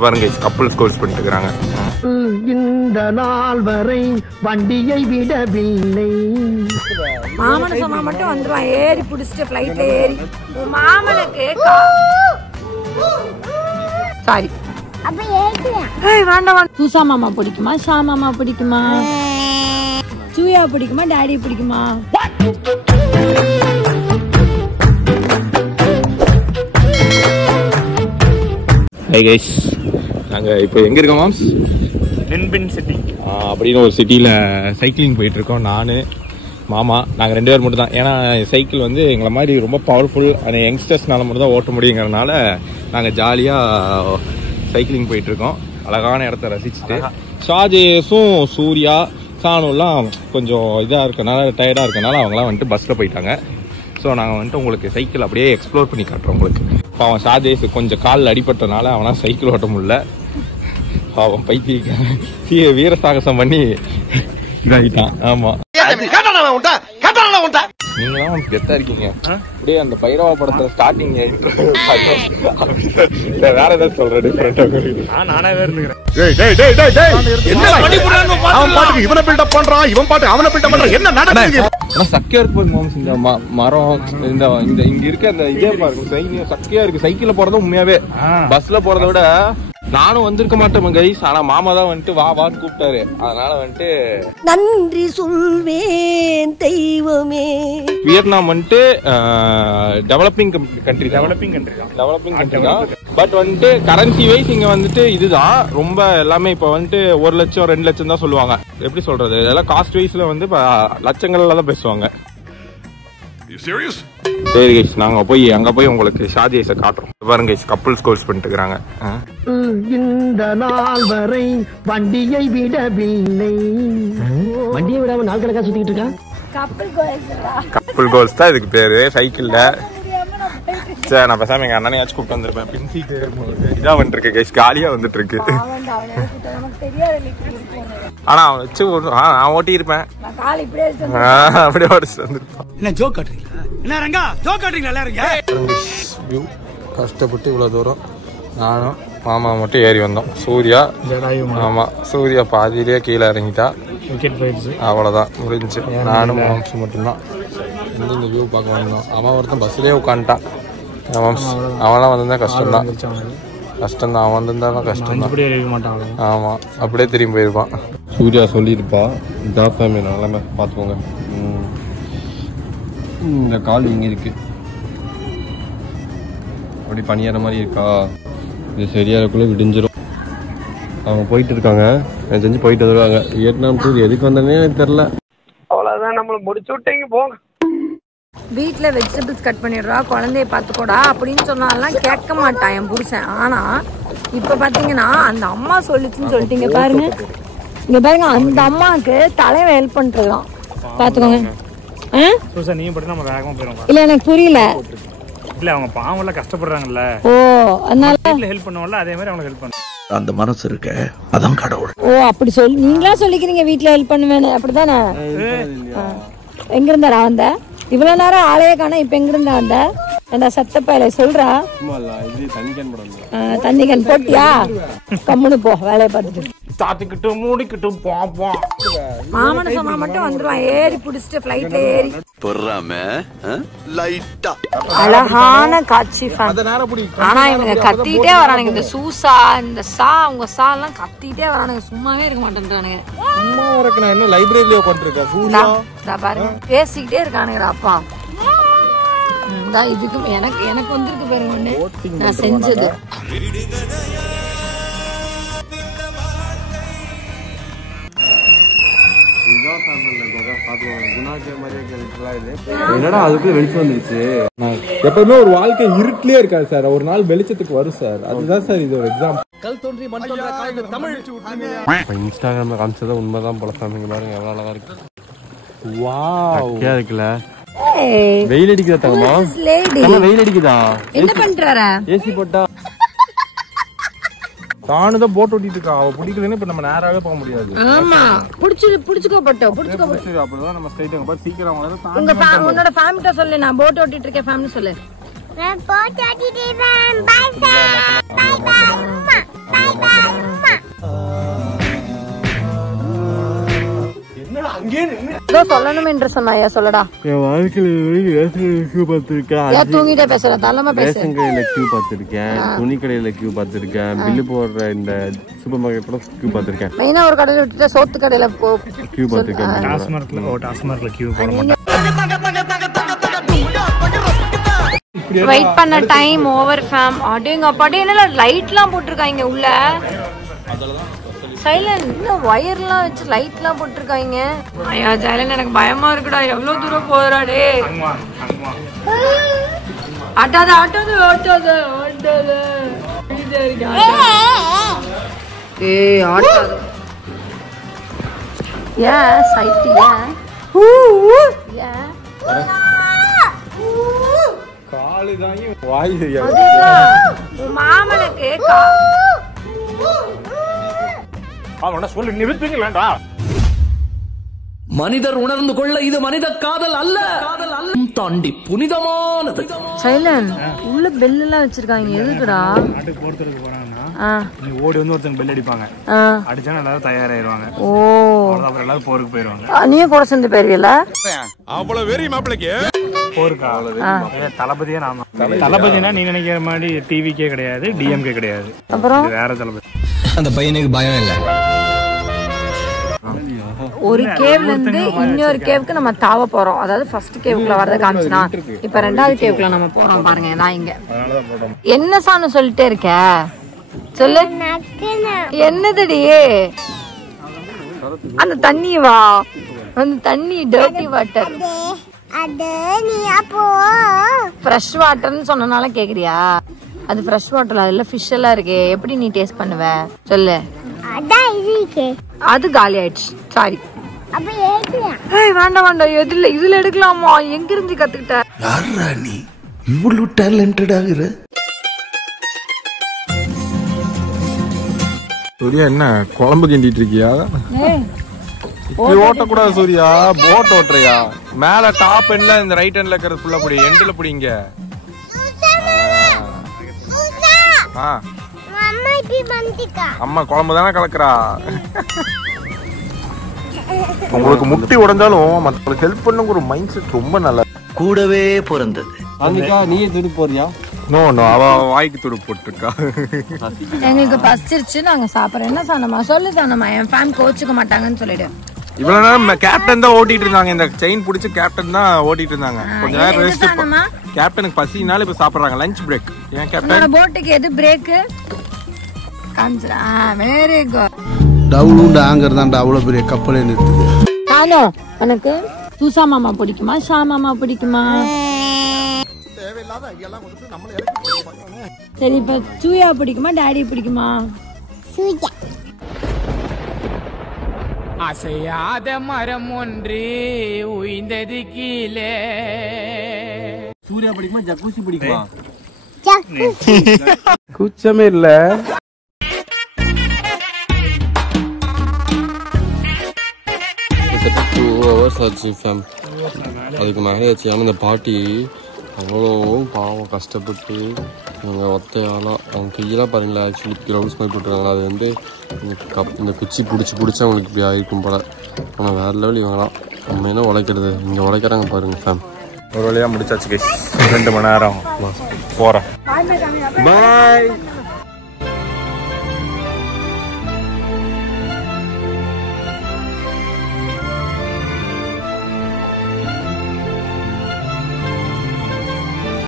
பாருங்க கப்பல் ஸ்கோர்ஸ் பண்ணிட்டு இருக்காங்க. இந்த நாள் வரை வண்டியை விடவில்லை. மாமனை சொன்னா மட்டும் வந்துருவான். ஏறி பிடிச்சிட்டு ஃப்ளைட்ல ஏறி மாமனுக்கு சாரி அப்ப ஏறியா? ஏய் வேண்டாம். சூசா மாமா பிடிக்குமா, ஷா மாமா பிடிக்குமா, சூயா பிடிக்குமா, டாடி பிடிக்குமா? ஹை கைஸ், நாங்கள் இப்போ எங்கே இருக்கோம் மாம்ஸ்? லின்பின் சிட்டி அப்படின்னு ஒரு சிட்டியில் சைக்கிளிங் போயிட்டுருக்கோம். நான் மாமா நாங்கள் 2 பேர் மட்டும் தான். ஏன்னா சைக்கிள் வந்து எங்களை மாதிரி ரொம்ப பவர்ஃபுல் அந்த யங்ஸ்டர்ஸ்னால மட்டும் தான் ஓட்ட முடியுங்கிறதுனால நாங்கள் ஜாலியாக சைக்கிளிங் போயிட்டுருக்கோம். அழகான இடத்த ரசிச்சுட்டு ஷாஜேஸும் சூர்யா சாணுலாம் கொஞ்சம் இதாக இருக்கனால டயர்டாக இருக்கனால அவங்களாம் வந்துட்டு பஸ்ஸில் போயிட்டாங்க. ஸோ நாங்கள் வந்துட்டு உங்களுக்கு சைக்கிள் அப்படியே எக்ஸ்ப்ளோர் பண்ணி காட்டுறோம் உங்களுக்கு. இப்போ அவன் ஷாஜேஸ் கொஞ்சம் காலில் அடிபட்டனால அவனா சைக்கிள் ஓட்ட முடியல. அவன் பைத்திய வீர சாகசம் பண்ணி இதாகிட்டான். ஆமாம், நீங்களாம் கெத்தா இருக்கீங்க. அப்படியே அந்த பைரவா படத்துல ஸ்டார்டிங் வேற ஏதாவது சொல்றேன் டிஃபரெண்டா. நானே இருந்துக்கிறேன். சக்கையா இருக்கு மாம்ஸ். இந்த மரம் இந்த இங்க இருக்க அந்த இதே பாருங்க, சக்கையா இருக்கு. சைக்கிள்ல போறதும் உண்மையாவே பஸ்ல போறதை விட நானும் வந்திருக்க மாட்டேன் கைஸ். ஆனா மாமா தான் வந்துட்டு வா வான்னு கூப்பிட்டாரு. அதனால வந்துட்டு நன்றி சொல்வேன் தெய்வமே. வியட்நாம் வந்துட்டு டெவலப்பிங் கண்ட்ரி தான். பட் வந்துட்டு கரன்சி வைஸ் இங்க வந்துட்டு இதுதான் ரொம்ப எல்லாமே. இப்ப வந்துட்டு 1 லட்சம் 2 லட்சம் தான் சொல்லுவாங்க. எப்படி சொல்றது, இதெல்லாம் காஸ்ட் வைஸ்ல வந்து லட்சங்கள்ல தான் பேசுவாங்க. சரி கைஸ், நாங்க போய் அங்க போய் உங்களுக்கு ஷாஜேஸை காட்டுறோம். பாருங்க கைஸ், கப்பல் ஸ்கோர்ஸ் பண்ணிட்டு இருக்காங்க. இந்த நாள் வரை வண்டியை விடவில்லை. வண்டியை விடாம நாள் கணக்கா சுத்திட்டு இருக்கான். கப்பல் கோல்ஸ் தான் இதுக்கு பேரு சைக்கிள்ல. சரி, நான் பேசாம எங்க அண்ணனையாச்சும் கூப்பிட்டு வந்திருப்பேன். பின் சீட்டு இதா வந்துட்டு இருக்கு கைஸ், காலியா வந்துட்டு இருக்கு. ஆனா அவன் வச்சு நான் ஓட்டி இருப்பேன். அப்படியே ஓடிச்சு வந்துருப்பான். கஷ்டப்பட்டு இவ்வளவு தூரம் நானும் மாமா மட்டும் ஏறி வந்தோம். சூர்யா ஆமா, சூர்யா பாதியிலேயே கீழே இறங்கிட்டா. அவ்வளவுதான் முடிஞ்சு. நானும் மாம்ஸ் மட்டும்தான் வந்து இந்த வியூ பார்க்க வந்தோம். அவன் ஒருத்தன் பஸ்லயே உட்காந்துட்டான். அவன்லாம் வந்திருந்தா கஷ்டம்தான். அவன் வந்திருந்தாலும் கஷ்டம்தான். ஆமா, அப்படியே திரும்பி போயிருப்பான். சூர்யா சொல்லியிருப்பா இதான் ஃபேமிலி நிலைமை பார்த்துக்கோங்க. இந்த கால் இங்கே இருக்கு, அப்படி பணியாற மாதிரி இருக்கா. இது சரியாறக்குள்ள விடிஞ்சிரும். அவங்க போயிட்டு இருக்காங்க, எனக்கு தெரிஞ்சு போயிட்டு வருவாங்க. வியட்நாம் டூர் எதுக்கு வந்தேன்னே எனக்கு தெரியல. அவ்வளவுதான், நம்மள முடிச்சு விட்டீங்க போங்க. வீட்டுல வெஜிடபிள்ஸ் கட் பண்ணிடுறா, குழந்தைய பாத்துக்கூடா அப்படின்னு சொன்னாலாம் கேட்க மாட்டான் என் புருஷன். ஆனா இப்ப பாத்தீங்கன்னா அந்த அம்மா சொல்லிச்சுன்னு சொல்லிட்டீங்க பாருங்க. இங்க பாருங்க, அந்த அம்மாவுக்கு தலைவன் ஹெல்ப் பண்ணிருக்கான் பாத்துக்கோங்க. இல்ல எனக்கு புரியல. இல்ல அவங்க பாவம்ல கஷ்டப்படுறாங்கல்ல. ஓ, அதனால ஹெல்ப் பண்ணுவோம்ல, அதே மாதிரி அவங்க ஹெல்ப் பண்ணு. அந்த மனசு இருக்க அதான் கடவுள். ஓ அப்படி சொல்லி நீங்களா சொல்லிக்கிறீங்க வீட்டுல ஹெல்ப் பண்ணுவேன்னு. அப்படித்தானே? எங்க இருந்தாரா வந்த இவ்வளவு நேரம் ஆளையே காண? இப்ப எங்க இருந்தா வந்த? ஏண்டா சத்தப்பையில சொல்றா. தண்ணி கேன் போட்டியா? கம்முனு போ, வேலையை பார்த்துட்டு. மாமனை சொன்னா மட்டும் வந்துருவான். ஏறி பிடிச்சிட்டு ஃப்ளைட்ல ஏறி அழகான காட்சி. ஆனா இவங்க கத்திட்டே வரானுங்க. இந்த சூசா இந்த அவங்க எல்லாம் கத்திட்டே வரானுங்க. சும்மாவே இருக்க மாட்டேன்றானுங்க. சும்மா இருக்கு. நான் இன்னும் லைப்ரரியில உட்காந்துருக்கேன். பாருங்க, பேசிக்கிட்டே இருக்கானுங்கடா அப்பா. இதுக்கும் எனக்கு வந்திருக்கு பாருங்க ஒண்ணு நான் செஞ்சது. என்னடா அதுக்குள்ள வெளிச்சம் வந்துருச்சு. எப்பவுமே ஒரு வாழ்க்கை இருட்டிலே இருக்காது சார், ஒரு நாள் வெளிச்சத்துக்கு வரும் சார். அதுதான் சார் இது ஒரு எக்ஸாம்பிள். இன்ஸ்டாகிராம்ல காமிச்சதா உண்மைதான் போல. சாமிங்க பாருங்க எவ்வளவு அழகா இருக்கு. வாவ், இருக்குல்ல. வெயில் அடிக்குதா தங்கமா? வெயில் அடிக்குதா? என்ன பண்றாரா? ஏசி போட்டா தானுதான் போட் ஓட்டிட்டு இருக்கா. அவ பிடிக்கலன்னு இப்ப நம்ம நேராவே போக முடியாது. ஆமா, புடிச்சுக்கோ. அப்படிதான் நம்ம ஸ்ட்ரைட் அங்க பாத்து சீக்கிரம் உன்னோட ஃபேமிலிட்ட சொல்லு, நான் போட் ஓட்டிட்டு இருக்கேன் ஃபேமிலி சொல்லு. நான் போட் ஓட்டிட்டு இருக்கேன். Bye bye. Bye bye. ஏதோ சொல்லணும்ன்ற சொன்னாயா சொல்லடா. என் வாழ்க்கையில கியூ பார்த்திருக்கேன், ஏன் தூங்கிட்டே பேசுற? தள்ளமா பேசு. ரேஷன் கடையில கியூ பார்த்திருக்கேன், துணி கடையில கியூ பார்த்திருக்கேன், பில்லு போடுற இந்த சூப்பர் மார்க்கெட்ல கியூ பார்த்திருக்கேன். மெயினா ஒரு கடையில விட்டுட்டு சோத்து கடையில கியூ பார்த்திருக்கேன். டாஸ்மார்க்ல கியூ போட மாட்டேன். வெயிட் பண்ண டைம் ஓவர் ஃபேம். அடேங்க அப்பாடே என்ன லைட்லாம் போட்டிருக்காங்க உள்ள. சைலண்ட் இன்னும் வயர்லாம் வச்சு லைட்லாம் போட்டிருக்காங்க. ஐயா சைலண்ட் எனக்கு பயமா இருக்குடா. எவ்வளவு தூரம் போறாடே. ஆட்டாத ஆட்டாத ஆட்டாத ஆட்டாத. ஏய் ஆட்டாத. யா சைட் யா. யா மாமனுக்கு மனிதர் உணர்ந்து கொள்ள இது மனித காதல் அல்ல, தாண்டி புனிதமானது. சைலண்ட் உள்ள பெல் எல்லாம் வச்சிருக்காங்க. எதுக்குடா? நாட்டுக்கு போறதுக்கு போறாங்கன்னா ஓடி வந்து ஒருத்தங்க பெல் அடிப்பாங்க. அடிச்சா எல்லாரும் தயாராயிருவாங்க. ஓ அப்புறம் எல்லாரும் போருக்கு போயிருவாங்க. நீயே கூட சேர்ந்து போயிருவீல? அவ்வளவு வெறி மாப்பிளைக்கு போருக்கா? தளபதியே நாம. தளபதினா நீ நினைக்கிற மாதிரி டிவிக்கே கிடையாது, டிஎம்கே கிடையாது. அப்புறம் வேற தளபதி. அந்த பையனுக்கு பயம் இல்ல. ஒரு கேவ்ல இருந்து இன்னொரு கேவுக்கு நம்ம தாவ போறோம். அதாவது ஃபர்ஸ்ட் கேவுக்குள்ள வரத காமிச்சனா, இப்ப ரெண்டாவது கேவுக்குள்ள நம்ம போறோம். பாருங்க நான் இங்க என்ன சான்னு சொல்லிட்டே இருக்க. சொல்லு என்னதுடி? அந்த தண்ணி வா, அந்த தண்ணி டர்ட்டி வாட்டர். ஃப்ரெஷ் வாட்டர்னு சொன்னனால கேக்குறியா? அது ஃப்ரெஷ் வாட்டர், அதுல ஃபிஷ் எல்லாம் இருக்கு. எப்படி நீ டேஸ்ட் பண்ணுவ சொல்லு? அது காலி ஆயிடுச்சு. சாரி. வேண்டாம் வேண்டாம், எதுல இதுல எடுக்கலாமா? எங்க இருந்து கத்துக்கிட்ட? யாரா நீ இவ்வளவு டேலண்டட் ஆகுற? சூர்யா என்ன குழம்பு கிண்டிட்டு இருக்கியா? இப்படி ஓட்டக்கூடாது சூர்யா. போட் ஓட்டுறியா? மேல டாப் எண்ட்ல இந்த ரைட் ஹேண்ட்ல இருக்கிறது ஃபுல்லா புடி, எண்ட்ல புடிங்க. அம்மா குழம்பு தானே கலக்குறா. உங்களுக்கு முட்டி உடைஞ்சாலும் மத்தவங்களுக்கு ஹெல்ப் பண்ணுங்க ஒரு மைண்ட் செட் ரொம்ப நல்லா. கூடவே பிறந்தது. அன்னைக்கா நீயே துடு போறியா? நோ நோ, அவ வாய்க்கு துடு போட்டுருக்கா. எங்களுக்கு பசிச்சிருச்சு, நாங்க சாப்பிடுறோம். என்ன சாணமா சொல்லு சாணமா. என் ஃபேம் கோச்சுக்க மாட்டாங்கன்னு சொல்லிடு. இவ்வளவு நேரம் கேப்டன் தான் ஓட்டிட்டு இருந்தாங்க. இந்த செயின் பிடிச்சு கேப்டன் தான் ஓட்டிட்டு இருந்தாங்க. கொஞ்ச நேரம் ரெஸ்ட். கேப்டனுக்கு பசினால இப்ப சாப்பிடுறாங்க. Lunch break. ஏன் கேப்டன் போட்டுக்கு எது பிரேக் காமிச்சா? Very good. டவுலுண்டு ஆங்கர் தான் அவ்வளவு பெரிய கப்பலே நிறுத்துது. நானோ உனக்கு சூசா மாமா பிடிக்குமா, ஷா மாமா பிடிக்குமா? சரி இப்ப சூயா பிடிக்குமா, டாடி பிடிக்குமா? அசையாத மரம் ஒன்று உயிர்ந்தது கீழே. சூர்யா பிடிக்குமா ஜக்கூசி பிடிக்குமா? கூச்சமே இல்ல. கிட்டத்தட்ட 2 hours ஆச்சு ஃபேம். அதுக்கு மேலே ஆச்சு. ஆனால் இந்த பாட்டி அவ்வளோ பாவம் கஷ்டப்பட்டு அவங்க ஒத்தையாலாம் அவங்க கையெல்லாம் பாருங்களேன். ஆக்சுவலி க்ரௌண்ட்ஸ் மாதிரி போட்டுருக்காங்களா, அது வந்து இந்த குச்சி பிடிச்சி அவங்களுக்கு இப்படி ஆகிருக்கும் போல. ஆனால் வேறு லெவல் இவங்களாம் நம்ம என்ன உழைக்கிறது, இங்கே உழைக்கிறாங்க பாருங்க ஃபேம். ஒரு வழியா முடிச்சாச்சு கைஸ். 2 மணி நேரம் போறேன். பாய்.